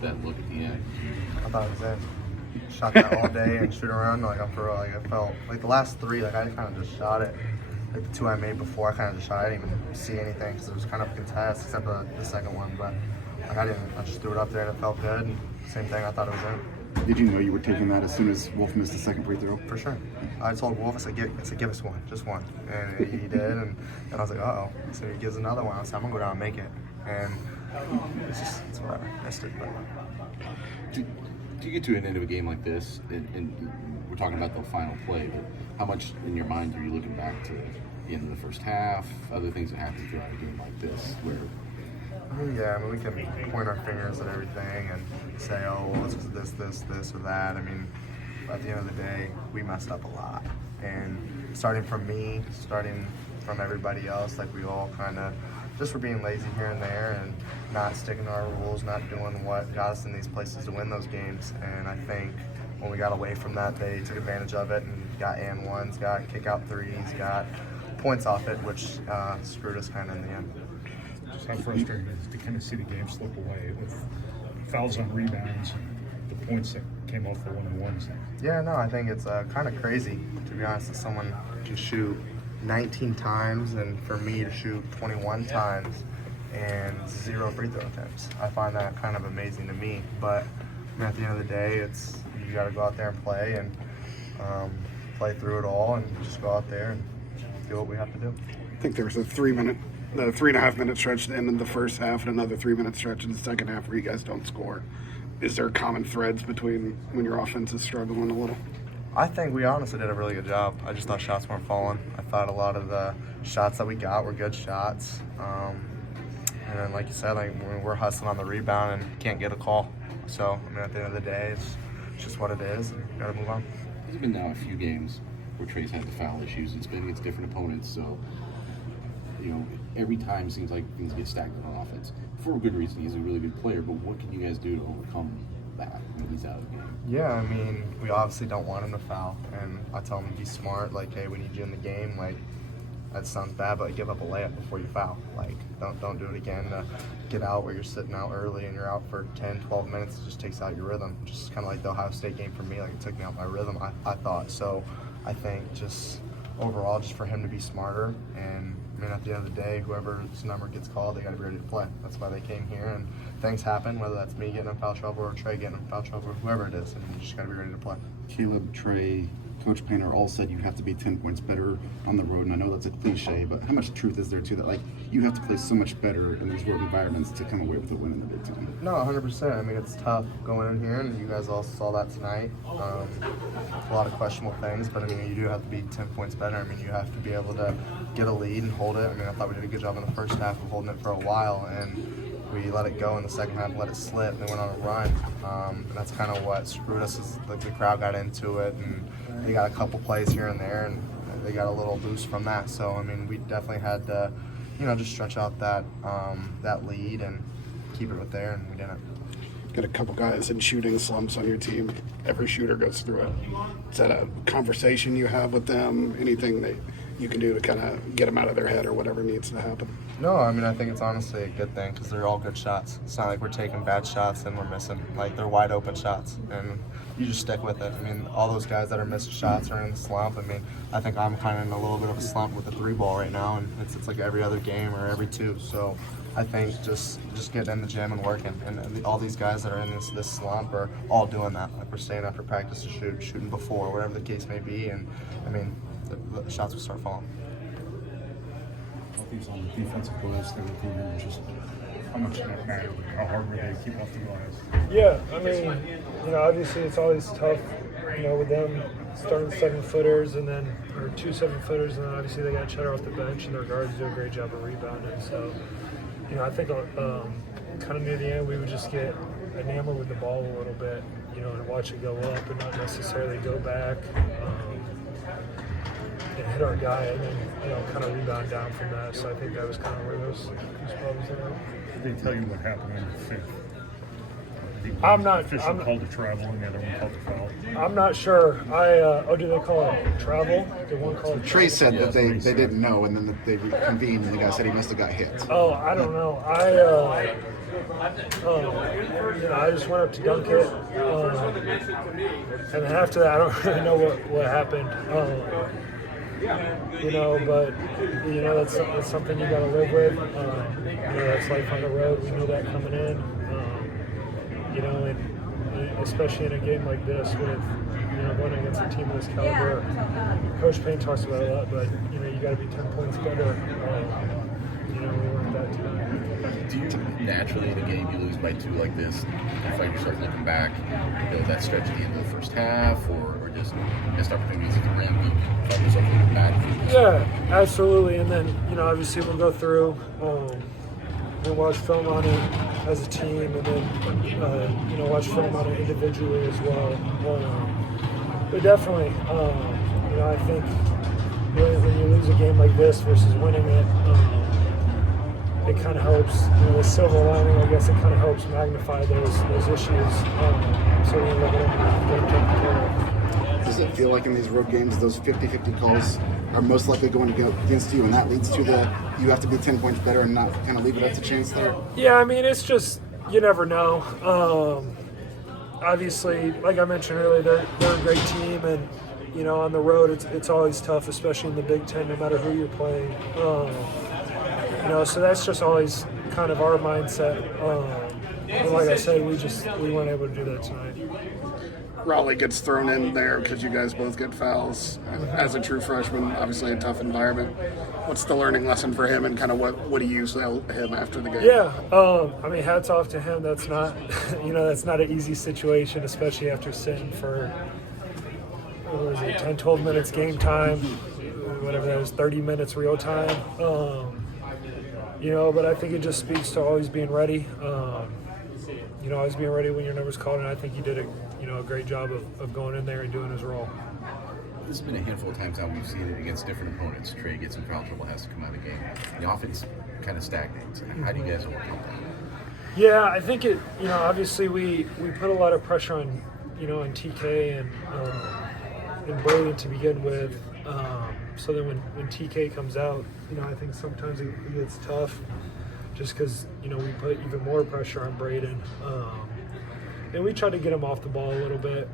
That look at the end. I thought it was in. Shot that all day and shoot around. Like, I'm for real. Like, I felt like the last three, like, I kind of just shot it. Like, the two I made before, I kind of just shot. I didn't even see anything because it was kind of a contest, except the second one. But like, I just threw it up there and it felt good. And same thing, I thought it was in. Did you know you were taking that as soon as Wolf missed the second free throw? For sure. I told Wolf, I said, give us one, just one. And he did. And I was like, uh-oh. So he gives another one. I said, I'm going to go down and make it. And it's whatever. Missed it. But Do you get to an end of a game like this, and we're talking about the final play, but how much in your mind are you looking back to the end of the first half, other things that happen throughout a game like this, where yeah, I mean, we can point our fingers at everything and say, oh, well, it's this, or that. I mean, at the end of the day, we messed up a lot. And starting from me, starting from everybody else, like we all kind of just were being lazy here and there and not sticking to our rules, not doing what got us in these places to win those games. And I think when we got away from that, they took advantage of it and got and ones, got kick-out threes, got points off it, which screwed us kind of in the end. Just how frustrating it is to kind of see the game slip away with fouls on rebounds and the points that came off the one-on-ones. Yeah, no, I think it's kind of crazy, to be honest, that someone can shoot 19 times and for me to shoot 21 times and 0 free throw attempts. I find that kind of amazing to me. But I mean, at the end of the day, you got to go out there and play and play through it all and just go out there and do what we have to do. I think there was a 3.5 minute stretch at the end of the first half and another 3 minute stretch in the second half where you guys don't score. Is there common threads between when your offense is struggling a little? I think we honestly did a really good job. I just thought shots weren't falling. I thought a lot of the shots that we got were good shots. And then, like you said, like we're hustling on the rebound and can't get a call. So, I mean, at the end of the day, it's just what it is, and got to move on. there's been now a few games where Trey's had the foul issues. It's been against different opponents, so every time seems like things get stagnant on offense. For a good reason, he's a really good player, but what can you guys do to overcome that when he's out of the game? Yeah, I mean, we obviously don't want him to foul, and I tell him to be smart, like, hey, we need you in the game, like, that sounds bad, but give up a layup before you foul. Like, don't do it again. Get out where you're sitting out early and you're out for 10, 12 minutes. It just takes out your rhythm. Just kind of like the Ohio State game for me. Like, it took me out my rhythm, I thought. So I think just overall, just for him to be smarter. And, I mean, at the end of the day, whoever's number gets called, they got to be ready to play. That's why they came here. And things happen, whether that's me getting in foul trouble or Trey getting in foul trouble or whoever it is. And you just got to be ready to play. Caleb, Trey, Coach Painter all said you have to be 10 points better on the road, and I know that's a cliche, but how much truth is there to that? Like, you have to play so much better in these road environments to come away with a win in the Big Ten. No, 100%. I mean, it's tough going in here, and you guys all saw that tonight. A lot of questionable things, but I mean, you do have to be 10 points better. I mean, you have to be able to get a lead and hold it. I mean, I thought we did a good job in the first half of holding it for a while, and we let it go in the second half, let it slip, and went on a run. And that's kind of what screwed us, is like the crowd got into it, and they got a couple plays here and there, and they got a little boost from that. So, I mean, we definitely had to, just stretch out that lead and keep it there, and we didn't. Got a couple guys in shooting slumps on your team. Every shooter goes through it. Is that a conversation you have with them? Anything that you can do to kind of get them out of their head or whatever needs to happen? No, I mean, I think it's honestly a good thing because they're all good shots. It's not like we're taking bad shots and we're missing. Like, they're wide open shots, and you just stick with it. I mean, all those guys that are missing shots are in the slump. I mean, I think I'm kind of in a little bit of a slump with the 3-ball right now, and it's like every other game or every two. So I think just getting in the gym and working, and all these guys that are in this slump are all doing that. Like, we're staying after practice to shoot, shooting before, whatever the case may be, and I mean, the shots will start falling. These on the defensive goals they were doing, just how much did that matter? How hard were they to keep off the glass? Yeah, I mean, obviously it's always tough, with them starting 7-footers and then, or 2 7-footers, and then obviously they got Cheddar off the bench, and their guards do a great job of rebounding. So, I think kind of near the end we would just get enamored with the ball a little bit, and watch it go up and not necessarily go back. And hit our guy and then, kind of rebound down from that. So I think that was kind of where those problems are. Did they tell you what happened in the fifth? I'm not. Official called it travel and the other one called it foul. I'm not sure. Do they call it travel? Did one call it Trey travel? said that they didn't know, and then they reconvened, and the guy said he must have got hit. Oh, I don't know. I just went up to dunk it. And then after that, I don't really know what happened. But that's something you got to live with. That's life on the road. We knew that coming in. And especially in a game like this with going against a team of this caliber. Coach Payne talks about it a lot, but you got to be 10 points better. We weren't that tonight. Do you naturally in a game you lose by 2 like this, you find yourself looking back, that stretch at the end of the first half, or just missed opportunities at the rim, you find yourself looking back? Yeah, absolutely. And then obviously we'll go through and watch film on it as a team, and then watch film on it individually as well. But definitely, I think when you lose a game like this versus winning it, it kind of helps. The silver lining, I guess, it kind of helps magnify those issues. So we look at them and get taken care of. Does it feel like in these road games, those 50-50 calls are most likely going to go against you, and that leads to you have to be 10 points better and not kind of leave it up to chance there? Yeah, it's just, you never know. Obviously, like I mentioned earlier, they're a great team, and on the road it's always tough, especially in the Big Ten, no matter who you're playing. So that's just always kind of our mindset. And like I said, we weren't able to do that tonight. Raleigh gets thrown in there because you guys both get fouls. As a true freshman, obviously a tough environment. What's the learning lesson for him, and kind of what do you tell him after the game? Yeah, hats off to him. That's not, that's not an easy situation, especially after sitting for 10, 12 minutes game time, whatever that is, 30 minutes real time. But I think it just speaks to always being ready. Always being ready when your number's called, and I think he did a great job of going in there and doing his role. This has been a handful of times now we've seen it against different opponents. Trey gets in foul trouble, has to come out of the game. The offense kind of stagnates. How do you guys overcome that? Yeah, I think it. Obviously we put a lot of pressure on on TK and Braden to begin with. So then when TK comes out, I think sometimes it gets tough, just because we put even more pressure on Braden. And we try to get him off the ball a little bit.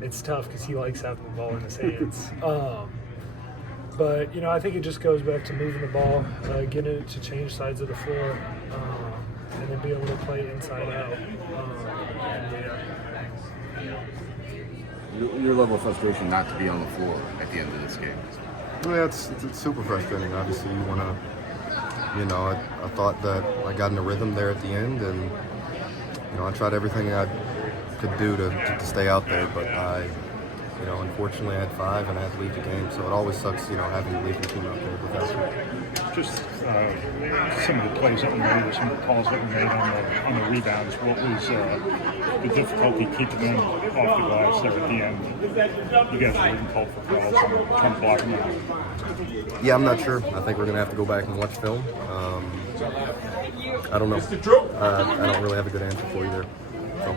It's tough because he likes having the ball in his hands. But I think it just goes back to moving the ball, getting it to change sides of the floor, and then being able to play inside out. Your level of frustration not to be on the floor at the end of this game? Yeah, it's super frustrating. Obviously, you want to. I thought that I got in a rhythm there at the end, and I tried everything I could do to stay out there, but I, unfortunately I had 5 and I had to leave the game, so it always sucks, having to leave the team out there without you. Just some of the plays that we made, or some of the calls that we made on the rebounds. What was the difficulty keeping them off the glass there at the end? You guys were even called for fouls and trying to block them out. Yeah, I'm not sure. I think we're going to have to go back and watch film. I don't know. I don't really have a good answer for you there. So.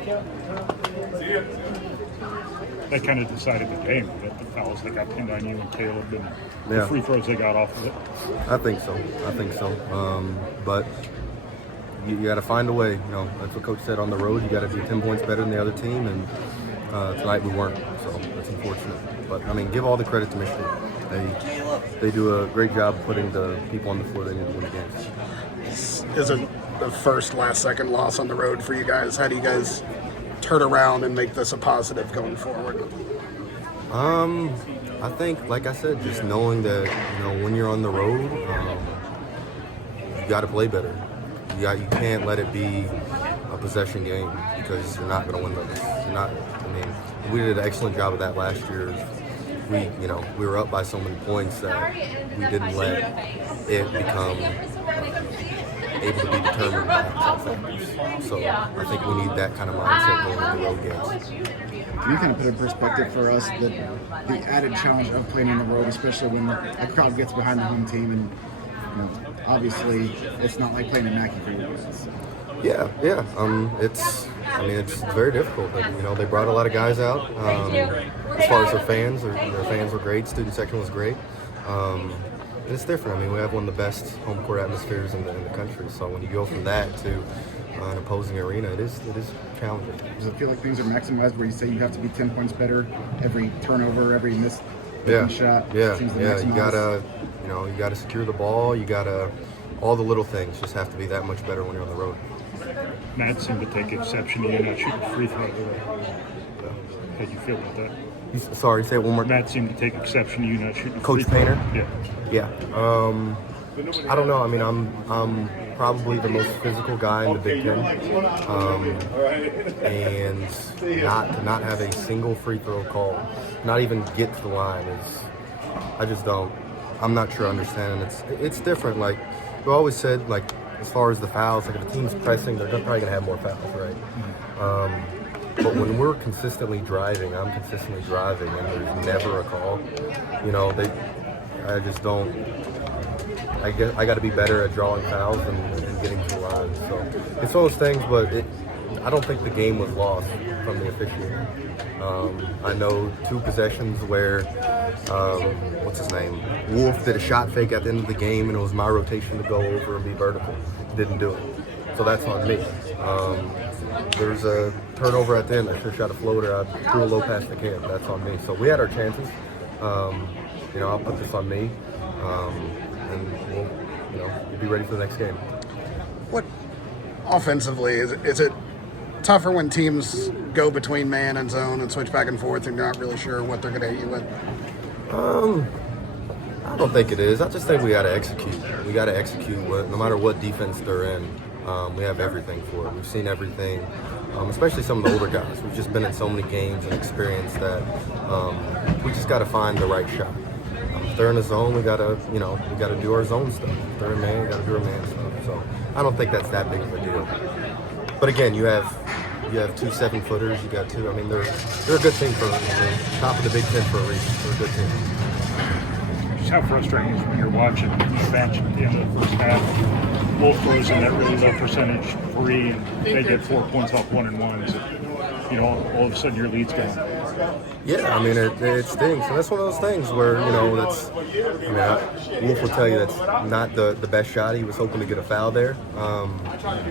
That kind of decided the game, that the fouls that got pinned on you and Caleb, and Yeah. the free throws they got off of it. I think so. But you got to find a way. That's what Coach said on the road. You got to be 10 points better than the other team, and tonight we weren't. So it's unfortunate. But give all the credit to Michigan. They do a great job putting the people on the floor they need to win the games. Is it the first last-second loss on the road for you guys? How do you guys turn around and make this a positive going forward? I think, like I said, just knowing that when you're on the road, you got to play better. You can't let it be a possession game, because you're not going to win those. We did an excellent job of that last year. We were up by so many points that we didn't let it become able to be determined by outside factors. So I think we need that kind of mindset going into road games. Can you kind of put in perspective for us that the added challenge of playing on the road, especially when the crowd gets behind the home team, and obviously it's not like playing in Mackey for you guys. Yeah. It's very difficult, but they brought a lot of guys out. As far as their fans were great. Student section was great. it's different. I mean, we have one of the best home court atmospheres in the country. So when you go from that to an opposing arena, it is challenging. Does it feel like things are maximized where you say you have to be 10 points better every turnover, every missed shot? Yeah. Seems to You maximize? you gotta secure the ball. You gotta all the little things just have to be that much better when you're on the road. Matt seemed to take exception to you not shooting free throws. How do you feel about that? Sorry, say it one more. Matt seemed to take exception to you not shooting Coach free throws. Painter? Yeah. I don't know. I mean, I'm probably the most physical guy in the Big Ten, and not have a single free throw call, not even get to the line is. I just don't. I'm not sure I understand. It's different. Like we always said, like as far as the fouls, like if a team's pressing, they're probably gonna have more fouls, right? But when we're consistently driving, I'm consistently driving, and there's never a call. You know, I just don't. I got to be better at drawing fouls and getting to the line. So it's one of those things, but I don't think the game was lost from the officiating. I know 2 possessions where, what's his name? Wolf did a shot fake at the end of the game, and it was my rotation to go over and be vertical. Didn't do it. So that's on me. There was a turnover at the end. I should have shot a floater. I threw a low past the camp. That's on me. So we had our chances. I'll put this on me. And we'll be ready for the next game. What offensively is it tougher when teams go between man and zone and switch back and forth, and you're not really sure what they're going to hit you with? I don't think it is. I just think we got to execute. We got to execute no matter what defense they're in. We have everything for it. We've seen everything, especially some of the older guys. We've just been in so many games and experienced that we just got to find the right shot. If they're in the zone, we gotta do our zone stuff. If they're in man, we gotta do our man stuff. So I don't think that's that big of a deal. But again, you have 2 7-footers. You got 2. I mean, they're a good team for top of the Big Ten for a reason. They're a good team. Just how frustrating is when you're watching the bench at the end of the first half. Wolf goes in that really low percentage free, and they get 4 points off 1-and-1s. All of a sudden your lead's gone. Yeah, I mean, it stinks. And that's one of those things where, Wolf will tell you that's not the best shot. He was hoping to get a foul there.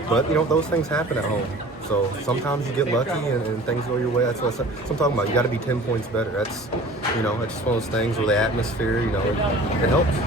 But, those things happen at home. So sometimes you get lucky and things go your way. That's what I'm talking about. You got to be 10 points better. That's, it's just one of those things where the atmosphere, it helps.